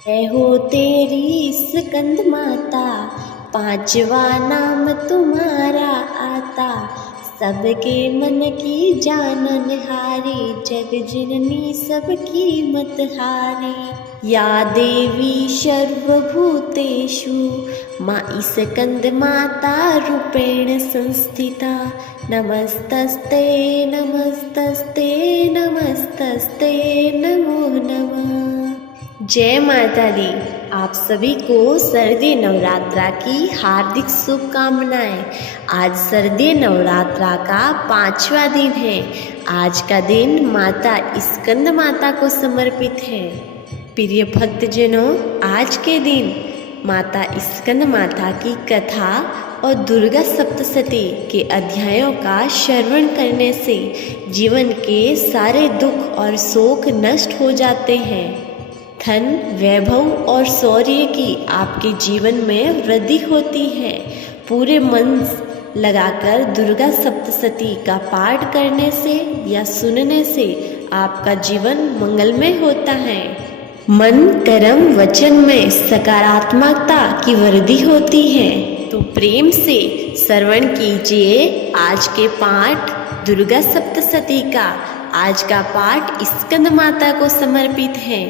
है हो तेरी स्कंद माता, पांचवा नाम तुम्हारा आता। सबके मन की जाननहारी, जग जननी सबकी मत हारी। या देवी सर्वभूतेषु, माँ स्कंद माता रूपेण संस्थिता। नमस्तस्ते नमस्तस्ते नमस्तस्ते नमो नमः। जय माता दी। आप सभी को शारदीय नवरात्रा की हार्दिक शुभकामनाएं। आज शारदीय नवरात्रा का 5वां दिन है। आज का दिन माता स्कंद माता को समर्पित है। प्रिय भक्तजनों, आज के दिन माता स्कंद माता की कथा और दुर्गा सप्तशती के अध्यायों का श्रवण करने से जीवन के सारे दुख और शोक नष्ट हो जाते हैं। धन, वैभव और शौर्य की आपके जीवन में वृद्धि होती है। पूरे मन लगाकर दुर्गा सप्तशती का पाठ करने से या सुनने से आपका जीवन मंगलमय होता है। मन, कर्म, वचन में सकारात्मकता की वृद्धि होती है। तो प्रेम से श्रवण कीजिए आज के पाठ दुर्गा सप्तशती का। आज का पाठ स्कंद माता को समर्पित है।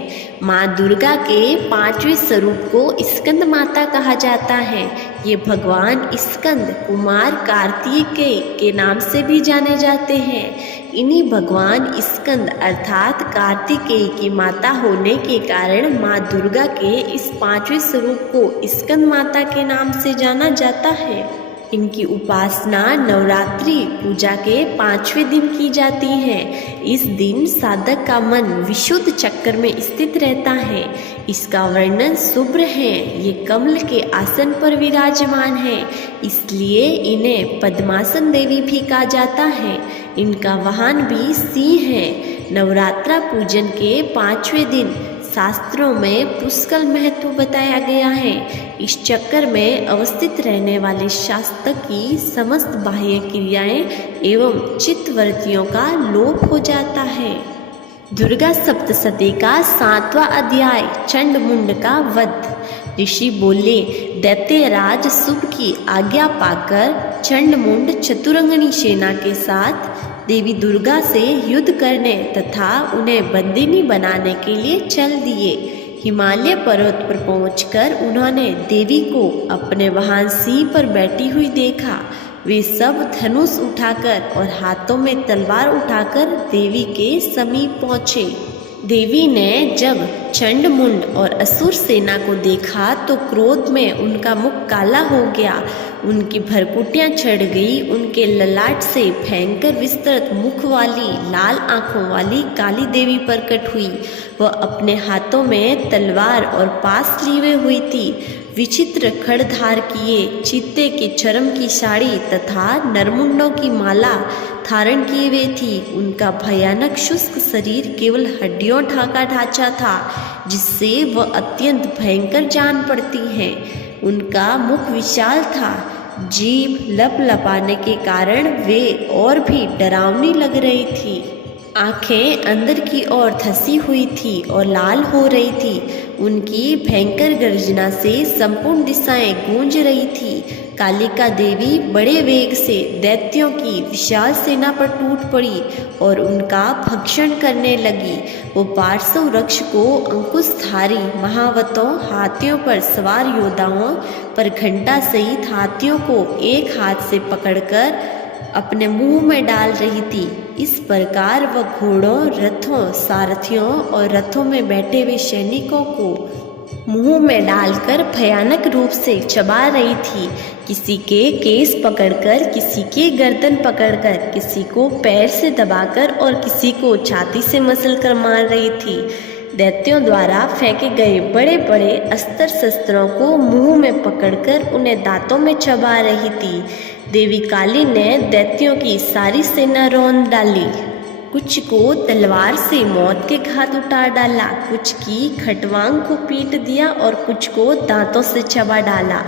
माँ दुर्गा के 5वें स्वरूप को स्कंद माता कहा जाता है। ये भगवान स्कंद कुमार कार्तिकेय के नाम से भी जाने जाते हैं। इन्हीं भगवान स्कंद अर्थात कार्तिकेय की माता होने के कारण माँ दुर्गा के इस 5वें स्वरूप को स्कंद माता के नाम से जाना जाता है। इनकी उपासना नवरात्रि पूजा के 5वें दिन की जाती है। इस दिन साधक का मन विशुद्ध चक्र में स्थित रहता है। इसका वर्णन शुभ्र है। ये कमल के आसन पर विराजमान है, इसलिए इन्हें पद्मासन देवी भी कहा जाता है। इनका वाहन भी सिंह है। नवरात्रा पूजन के 5वें दिन शास्त्रों में पुष्कल महत्व बताया गया है। इस चक्र में अवस्थित रहने वाले शास्त्र की समस्त बाह्य क्रियाएं एवं चित्तवृत्तियों का लोप हो जाता है। दुर्गा सप्तशती का 7वां अध्याय चंडमुंड का वध। ऋषि बोले, दैत्यराज शुभ की आज्ञा पाकर चंडमुंड चतुरंगनी सेना के साथ देवी दुर्गा से युद्ध करने तथा उन्हें बंदिनी बनाने के लिए चल दिए। हिमालय पर्वत पर पहुंचकर उन्होंने देवी को अपने वाहन सिंह पर बैठी हुई देखा। वे सब धनुष उठाकर और हाथों में तलवार उठाकर देवी के समीप पहुंचे। देवी ने जब चंडमुंड और असुर सेना को देखा तो क्रोध में उनका मुख काला हो गया, उनकी भरकुटियाँ चढ़ गई। उनके ललाट से भयंकर विस्तृत मुख वाली लाल आंखों वाली काली देवी प्रकट हुई। वह अपने हाथों में तलवार और पास लिए हुई थी। विचित्र खड़धार किए चीते के चर्म की साड़ी तथा नरमुंडों की माला धारण किए हुए थी। उनका भयानक शुष्क शरीर केवल हड्डियों ढाका ढांचा था, जिससे वह अत्यंत भयंकर जान पड़ती है। उनका मुख विशाल था। जीभ लपलपाने के कारण वे और भी डरावनी लग रही थी। आंखें अंदर की ओर धसी हुई थी और लाल हो रही थी। उनकी भयंकर गर्जना से संपूर्ण दिशाएं गूंज रही थी। कालिका देवी बड़े वेग से दैत्यों की विशाल सेना पर टूट पड़ी और उनका भक्षण करने लगी। वो पार्श्व वृक्ष को अंकुशधारी महावतों हाथियों पर सवार योद्धाओं पर घंटा सहित हाथियों को एक हाथ से पकड़कर अपने मुंह में डाल रही थी। इस प्रकार वह घोड़ों, रथों, सारथियों और रथों में बैठे हुए सैनिकों को मुंह में डालकर भयानक रूप से चबा रही थी। किसी के केस पकड़कर, किसी के गर्दन पकड़कर, किसी को पैर से दबाकर और किसी को छाती से मसलकर मार रही थी। दैत्यों द्वारा फेंके गए बड़े बड़े अस्त्र शस्त्रों को मुंह में पकड़कर उन्हें दांतों में चबा रही थी। देवी काली ने दैत्यों की सारी सेना रौंद डाली। कुछ को तलवार से मौत के घात उतार डाला, कुछ की खटवांग को पीट दिया और कुछ को दांतों से चबा डाला।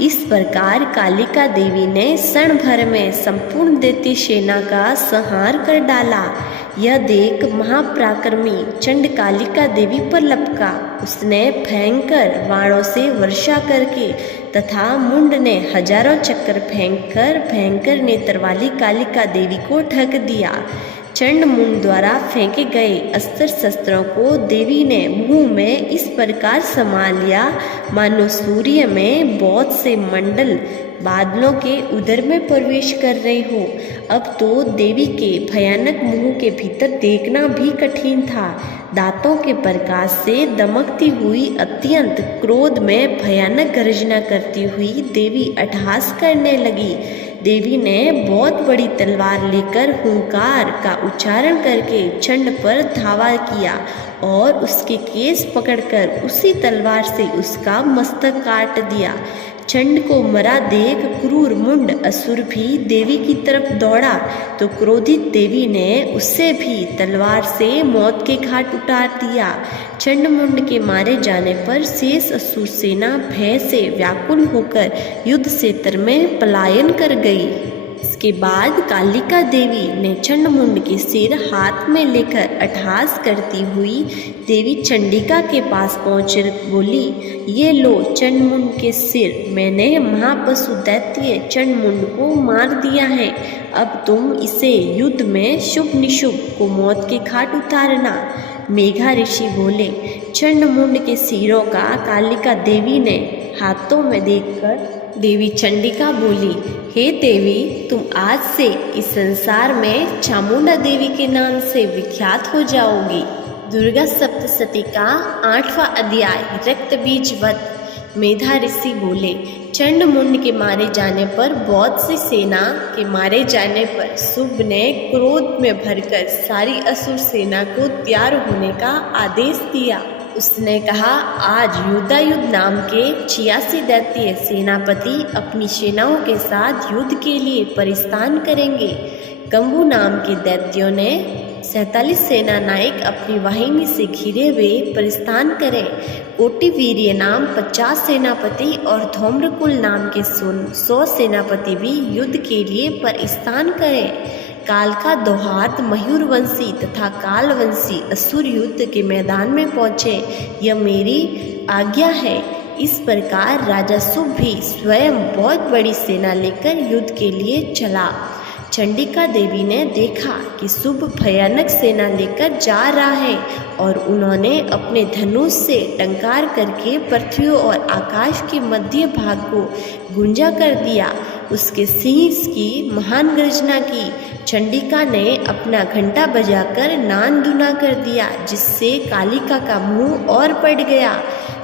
इस प्रकार कालिका देवी ने क्षण भर में संपूर्ण दैत्य सेना का संहार कर डाला। यह देख महापराक्रमी चंड कालिका देवी पर लपका। उसने भयंकर बाणों से वर्षा करके तथा मुंड ने हजारों चक्कर फेंककर भयंकर नेत्र वाली कालिका देवी को ढक दिया। चंड मुंड द्वारा फेंके गए अस्त्र शस्त्रों को देवी ने मुंह में इस प्रकार समा लिया मानो सूर्य में बहुत से मंडल बादलों के उदर में प्रवेश कर रहे हो। अब तो देवी के भयानक मुंह के भीतर देखना भी कठिन था। दांतों के प्रकाश से दमकती हुई अत्यंत क्रोध में भयानक गर्जना करती हुई देवी अट्टहास करने लगी। देवी ने बहुत बड़ी तलवार लेकर हुंकार का उच्चारण करके चंड पर धावा किया और उसके केस पकड़कर उसी तलवार से उसका मस्तक काट दिया। चंड को मरा देख क्रूर मुंड असुर भी देवी की तरफ दौड़ा तो क्रोधित देवी ने उससे भी तलवार से मौत के घाट उतार दिया। चंड मुंड के मारे जाने पर शेष असुर सेना भय से व्याकुल होकर युद्ध क्षेत्र में पलायन कर गई। इसके बाद कालिका देवी ने चंडमुंड के सिर हाथ में लेकर अट्टहास करती हुई देवी चंडिका के पास पहुंच बोली, ये लो चंडमुंड के सिर, मैंने महापशु दैत्य चंडमुंड को मार दिया है। अब तुम इसे युद्ध में शुभ निशुभ को मौत के घाट उतारना। मेघा ऋषि बोले, चंडमुंड के सिरों का कालिका देवी ने हाथों में देखकर देवी चंडिका बोली, हे देवी, तुम आज से इस संसार में चामुंडा देवी के नाम से विख्यात हो जाओगी। दुर्गा सप्तशती का 8वां अध्याय रक्त बीज वध। मेधा ऋषि बोले, चंडमुंड के मारे जाने पर बहुत सी सेना के मारे जाने पर शुभ ने क्रोध में भरकर सारी असुर सेना को तैयार होने का आदेश दिया। उसने कहा, आज युद्धायुध नाम के 86 दैत्य सेनापति अपनी सेनाओं के साथ युद्ध के लिए परिस्तान करेंगे। कंबू नाम के दैत्यों ने 47 सेना नायक अपनी वाहिनी से घिरे हुए परिस्तान करें। कोटिवीर्य नाम 50 सेनापति और धूम्रकुल नाम के 100 सेनापति भी युद्ध के लिए परिस्तान करें। काल का दोहार्थ मयूरवंशी तथा कालवंशी असुर युद्ध के मैदान में पहुँचे, यह मेरी आज्ञा है। इस प्रकार राजा शुभ भी स्वयं बहुत बड़ी सेना लेकर युद्ध के लिए चला। चंडिका देवी ने देखा कि शुभ भयानक सेना लेकर जा रहा है और उन्होंने अपने धनुष से टंकार करके पृथ्वी और आकाश के मध्य भाग को गुंजा कर दिया। उसके सिंह की महान गर्जना की। चंडिका ने अपना घंटा बजाकर नान दूना कर दिया, जिससे कालिका का मुंह और पड़ गया।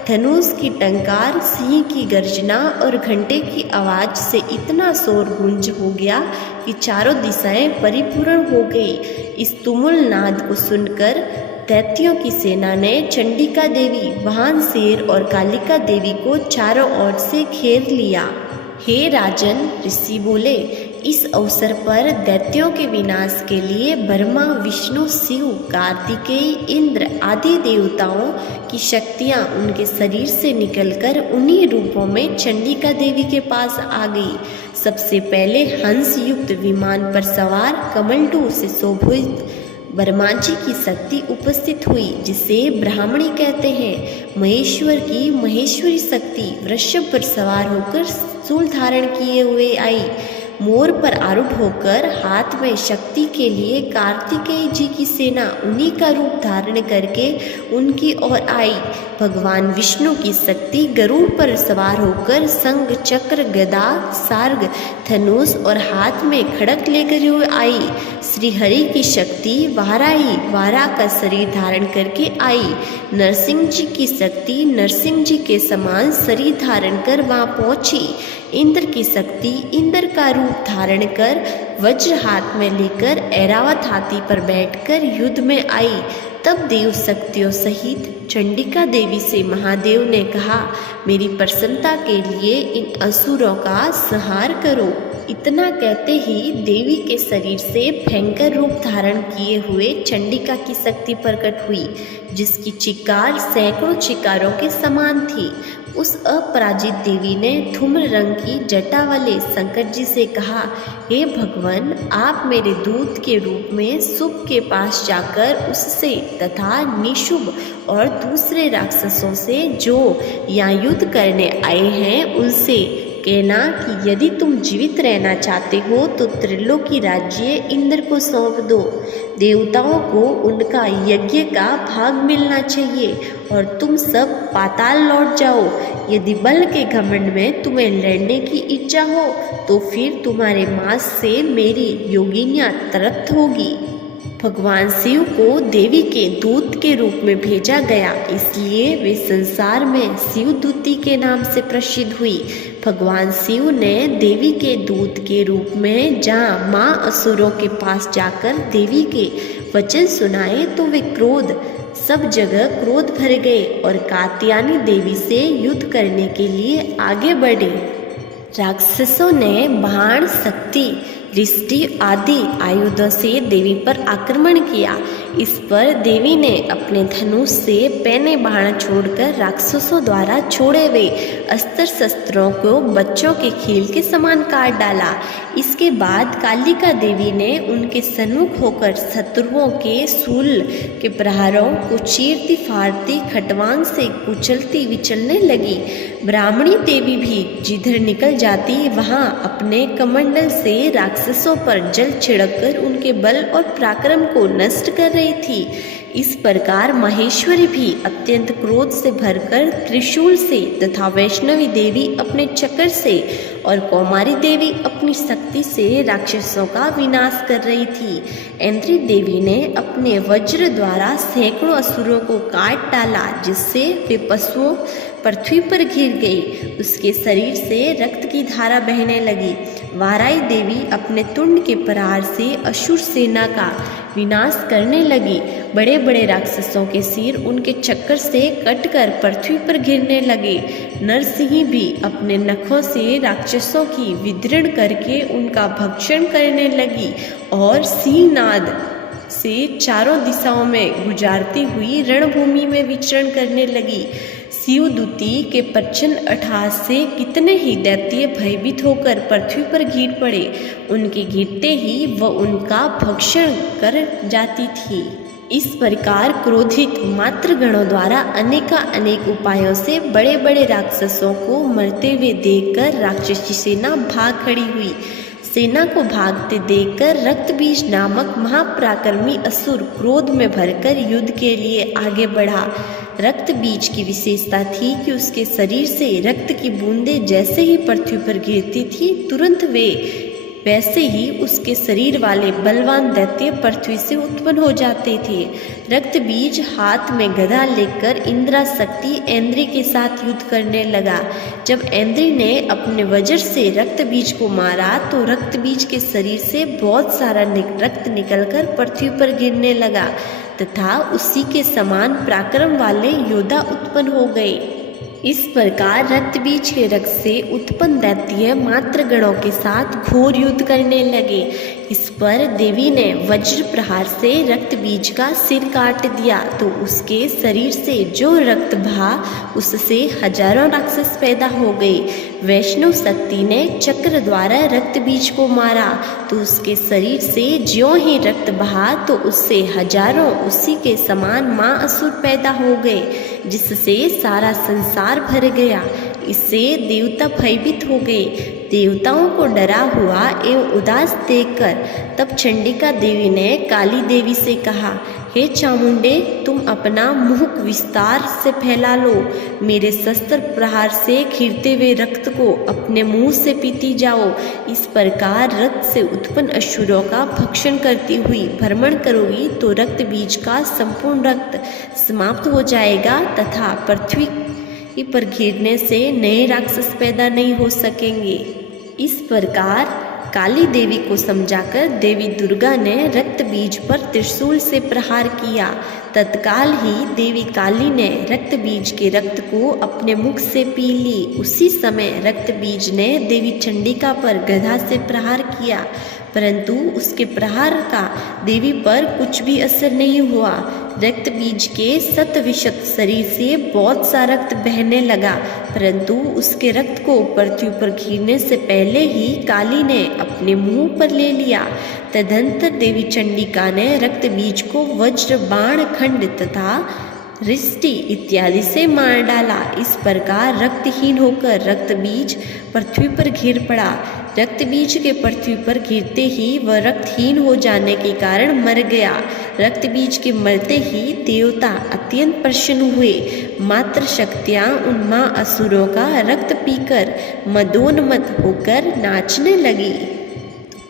धनुष की टंकार, सिंह की गर्जना और घंटे की आवाज़ से इतना शोर गूंज हो गया कि चारों दिशाएं परिपूर्ण हो गई। इस तुमुल नाद को सुनकर दैत्यों की सेना ने चंडिका देवी, वाहन शेर और कालिका देवी को चारों ओर से घेर लिया। हे राजन, ऋषि बोले, इस अवसर पर दैत्यों के विनाश के लिए ब्रह्मा, विष्णु, शिव, कार्तिकेय, इंद्र आदि देवताओं की शक्तियाँ उनके शरीर से निकलकर उन्हीं रूपों में चंडिका देवी के पास आ गई। सबसे पहले हंस युक्त विमान पर सवार कमंडलू से शोभित ब्रह्मा जी की शक्ति उपस्थित हुई, जिसे ब्राह्मणी कहते हैं। महेश्वर की महेश्वरी शक्ति वृषभ पर सवार होकर शूल धारण किए हुए आई। मोर पर आरूढ़ होकर हाथ में शक्ति के लिए कार्तिकेय जी की सेना उन्हीं का रूप धारण करके उनकी ओर आई। भगवान विष्णु की शक्ति गरुड़ पर सवार होकर शंख, चक्र, गदा, सार्ग, धनुष और हाथ में खड़ग लेकर हुए आई। श्री हरि की शक्ति वाराही, वाराह का शरीर धारण करके आई। नरसिंह जी की शक्ति नरसिंह जी के समान शरीर धारण कर वहाँ पहुँची। इंद्र की शक्ति इंद्र का रूप धारण कर वज्र हाथ में लेकर ऐरावत हाथी पर बैठकर युद्ध में आई। तब देव शक्तियों सहित चंडिका देवी से महादेव ने कहा, मेरी प्रसन्नता के लिए इन असुरों का संहार करो। इतना कहते ही देवी के शरीर से भयंकर रूप धारण किए हुए चंडिका की शक्ति प्रकट हुई, जिसकी चिक्कार सैकड़ों चिक्कारों के समान थी। उस अपराजित देवी ने धूम्र रंग की जटा वाले शंकर जी से कहा, हे भगवान, आप मेरे दूत के रूप में शुभ के पास जाकर उससे तथा निशुभ और दूसरे राक्षसों से जो यहाँ युद्ध करने आए हैं उनसे कहना कि यदि तुम जीवित रहना चाहते हो तो त्रिलोकी राज्य इंद्र को सौंप दो। देवताओं को उनका यज्ञ का भाग मिलना चाहिए और तुम सब पाताल लौट जाओ। यदि बल के घमंड में तुम्हें लड़ने की इच्छा हो तो फिर तुम्हारे मांस से मेरी योगिनियाँ तृप्त होगी। भगवान शिव को देवी के दूत के रूप में भेजा गया, इसलिए वे संसार में शिवदूती के नाम से प्रसिद्ध हुई। भगवान शिव ने देवी के दूत के रूप में जहाँ माँ असुरों के पास जाकर देवी के वचन सुनाए तो वे सब जगह क्रोध भर गए और कात्यायनी देवी से युद्ध करने के लिए आगे बढ़े। राक्षसों ने बाण, शक्ति, दृष्टि आदि आयुधों से देवी पर आक्रमण किया। इस पर देवी ने अपने धनुष से पैने बाण छोड़कर राक्षसों द्वारा छोड़े हुए अस्त्र शस्त्रों को बच्चों के खेल के समान काट डाला। इसके बाद कालिका देवी ने उनके सन्मुख होकर शत्रुओं के शूल के प्रहारों को चीरती फाड़ती खटवांग से कुचलती विचलने लगी। ब्राह्मणी देवी भी जिधर निकल जाती वहां अपने कमंडल से राक्षसों पर जल छिड़ककर उनके बल और पराक्रम को नष्ट कर रही थी। इस प्रकार महेश्वरी भी अत्यंत क्रोध से भरकर त्रिशूल से तथा वैष्णवी देवी अपने चक्र से और कौमारी देवी अपनी शक्ति से राक्षसों का विनाश कर रही थी। ऐन्द्री देवी ने अपने वज्र द्वारा सैकड़ों असुरों को काट डाला, जिससे वे पशुओं पृथ्वी पर गिर गई। उसके शरीर से रक्त की धारा बहने लगी। वाराई देवी अपने तुंड के प्रहार से असुर सेना का विनाश करने लगी। बड़े बड़े राक्षसों के सिर उनके चक्कर से कटकर पृथ्वी पर गिरने लगे। नरसिंह भी अपने नखों से राक्षसों की विदीर्ण करके उनका भक्षण करने लगी और सिंहनाद से चारों दिशाओं में गुजारती हुई रणभूमि में विचरण करने लगी। शिवदूती के प्रचंड अट्टहास से कितने ही दैत्य भयभीत होकर पृथ्वी पर गिर पड़े। उनके गिरते ही वह उनका भक्षण कर जाती थी। इस प्रकार क्रोधित मातृगणों द्वारा अनेक उपायों से बड़े बड़े राक्षसों को मरते हुए देखकर राक्षसी सेना भाग खड़ी हुई। सेना को भागते देखकर रक्तबीज नामक महापराक्रमी असुर क्रोध में भरकर युद्ध के लिए आगे बढ़ा। रक्तबीज की विशेषता थी कि उसके शरीर से रक्त की बूंदें जैसे ही पृथ्वी पर गिरती थी, तुरंत वैसे ही उसके शरीर वाले बलवान दैत्य पृथ्वी से उत्पन्न हो जाते थे। रक्तबीज हाथ में गदा लेकर इंद्राशक्ति ऐन्द्री के साथ युद्ध करने लगा। जब ऐन्द्री ने अपने वज्र से रक्तबीज को मारा तो रक्तबीज के शरीर से बहुत सारा रक्त निकलकर पृथ्वी पर गिरने लगा तथा उसी के समान पराक्रम वाले योद्धा उत्पन्न हो गए। इस प्रकार रक्तबीज के रक्त से उत्पन्न दैत्य मातृगणों के साथ घोर युद्ध करने लगे। इस पर देवी ने वज्र प्रहार से रक्तबीज का सिर काट दिया तो उसके शरीर से जो रक्त बहा उससे हजारों राक्षस पैदा हो गए। वैष्णव शक्ति ने चक्र द्वारा रक्तबीज को मारा तो उसके शरीर से ज्यों ही रक्त बहा तो उससे हजारों उसी के समान माँ असुर पैदा हो गए, जिससे सारा संसार भर गया। इससे देवता भयभीत हो गए। देवताओं को डरा हुआ एवं उदास देखकर तब चंडिका देवी ने काली देवी से कहा, हे चामुंडे, तुम अपना मुख विस्तार से फैला लो। मेरे शस्त्र प्रहार से खिरते हुए रक्त को अपने मुंह से पीती जाओ। इस प्रकार रक्त से उत्पन्न असुरों का भक्षण करती हुई भ्रमण करोगी तो रक्त बीज का संपूर्ण रक्त समाप्त हो जाएगा तथा पृथ्वी पर गिरने से नए राक्षस पैदा नहीं हो सकेंगे। इस प्रकार काली देवी को समझाकर देवी दुर्गा ने रक्त बीज पर त्रिशूल से प्रहार किया। तत्काल ही देवी काली ने रक्त बीज के रक्त को अपने मुख से पी ली। उसी समय रक्त बीज ने देवी चंडिका पर गदा से प्रहार किया, परंतु उसके प्रहार का देवी पर कुछ भी असर नहीं हुआ। रक्त बीज के शत-विशत शरीर से बहुत सा रक्त बहने लगा, परंतु उसके रक्त को पृथ्वी पर गिरने से पहले ही काली ने अपने मुंह पर ले लिया। तदनंतर देवी चंडिका ने रक्त बीज को वज्र, बाण, खंड तथा रिष्टि इत्यादि से मार डाला। इस प्रकार रक्तहीन होकर रक्त बीज पृथ्वी पर गिर पड़ा। रक्त बीज के पृथ्वी पर गिरते ही वह रक्तहीन हो जाने के कारण मर गया। रक्त बीज के मरते ही देवता अत्यंत प्रसन्न हुए। मात्र शक्तियाँ उन माँ असुरों का रक्त पीकर मदोन्मत्त होकर नाचने लगी।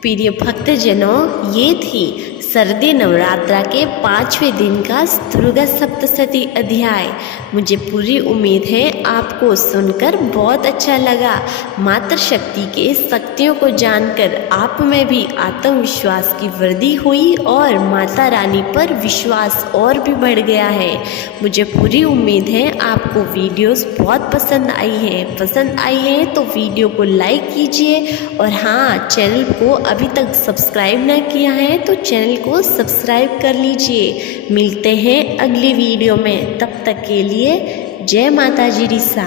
प्रिय भक्तजनों, ये थी शारदीय नवरात्रा के 5वें दिन का दुर्गा सप्तशती अध्याय। मुझे पूरी उम्मीद है आपको सुनकर बहुत अच्छा लगा। मातृ शक्ति के शक्तियों को जानकर आप में भी आत्मविश्वास की वृद्धि हुई और माता रानी पर विश्वास और भी बढ़ गया है। मुझे पूरी उम्मीद है आपको वीडियोस बहुत पसंद आई है। पसंद आई है तो वीडियो को लाइक कीजिए और हाँ, चैनल को अभी तक सब्सक्राइब ना किया है तो चैनल को सब्सक्राइब कर लीजिए। मिलते हैं अगली वीडियो में, तब तक के लिए जय माता जी रिसा।